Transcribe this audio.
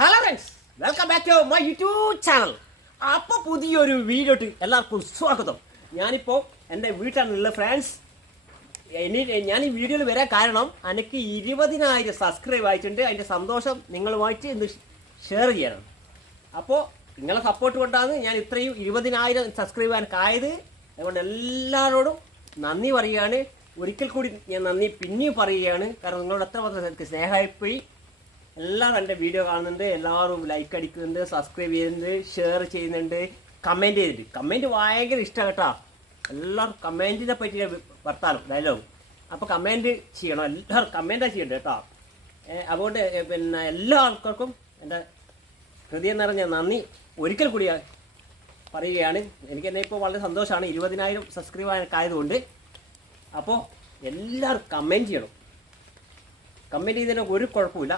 Hello friends, welcome back to my YouTube channel. അപ്പോൾ പുതിയൊരു വീഡിയോട്ട് എല്ലാവർക്കും സ്വാഗതം. ഞാനിപ്പോൾ എൻ്റെ വീട്ടിലാണുള്ള ഫ്രണ്ട്സ്. ഞാൻ ഈ വീഡിയോയിൽ വരാൻ കാരണം എനിക്ക് 20,000 സബ്സ്ക്രൈബ് ആയിട്ടുണ്ട്. അതിൻ്റെ സന്തോഷം നിങ്ങളുമായിട്ട് ഇന്ന് ഷെയർ ചെയ്യണം. അപ്പോൾ നിങ്ങളെ സപ്പോർട്ട് കൊണ്ടാണ് ഞാൻ ഇത്രയും 20,000 സബ്സ്ക്രൈബ് ആയത്. അതുകൊണ്ട് എല്ലാവരോടും നന്ദി പറയുകയാണ്. ഒരിക്കൽ കൂടി ഞാൻ നന്ദി പിന്നെയും പറയുകയാണ്. കാരണം നിങ്ങളോട് എത്ര സ്നേഹമായി എല്ലാവരും എൻ്റെ വീഡിയോ കാണുന്നുണ്ട്, എല്ലാവരും ലൈക്ക് അടിക്കുന്നുണ്ട്, സബ്സ്ക്രൈബ് ചെയ്യുന്നുണ്ട്, ഷെയർ ചെയ്യുന്നുണ്ട്, കമൻറ്റ് ചെയ്തിട്ട്. കമൻറ്റ് ഭയങ്കര ഇഷ്ടമാണ് കേട്ടോ. എല്ലാവരും കമൻറ്റിനെ പറ്റി വർത്താനം ഡയലോഗ്. അപ്പോൾ കമൻറ്റ് ചെയ്യണം, എല്ലാവരും കമൻറ്റാണ് ചെയ്യണ്ട കേട്ടോ. അതുകൊണ്ട് പിന്നെ എല്ലാ ആൾക്കാർക്കും എൻ്റെ ഹൃദയം നിറഞ്ഞ നന്ദി ഒരിക്കൽ കൂടി പറയുകയാണ്. എനിക്ക് എന്നെ ഇപ്പോൾ വളരെ സന്തോഷമാണ് 20,000 സബ്സ്ക്രൈബ് ആയതുകൊണ്ട്. അപ്പോൾ എല്ലാവരും കമൻറ്റ് ചെയ്യണം. കമൻറ്റ് ചെയ്തതിന് ഒരു കുഴപ്പമില്ല.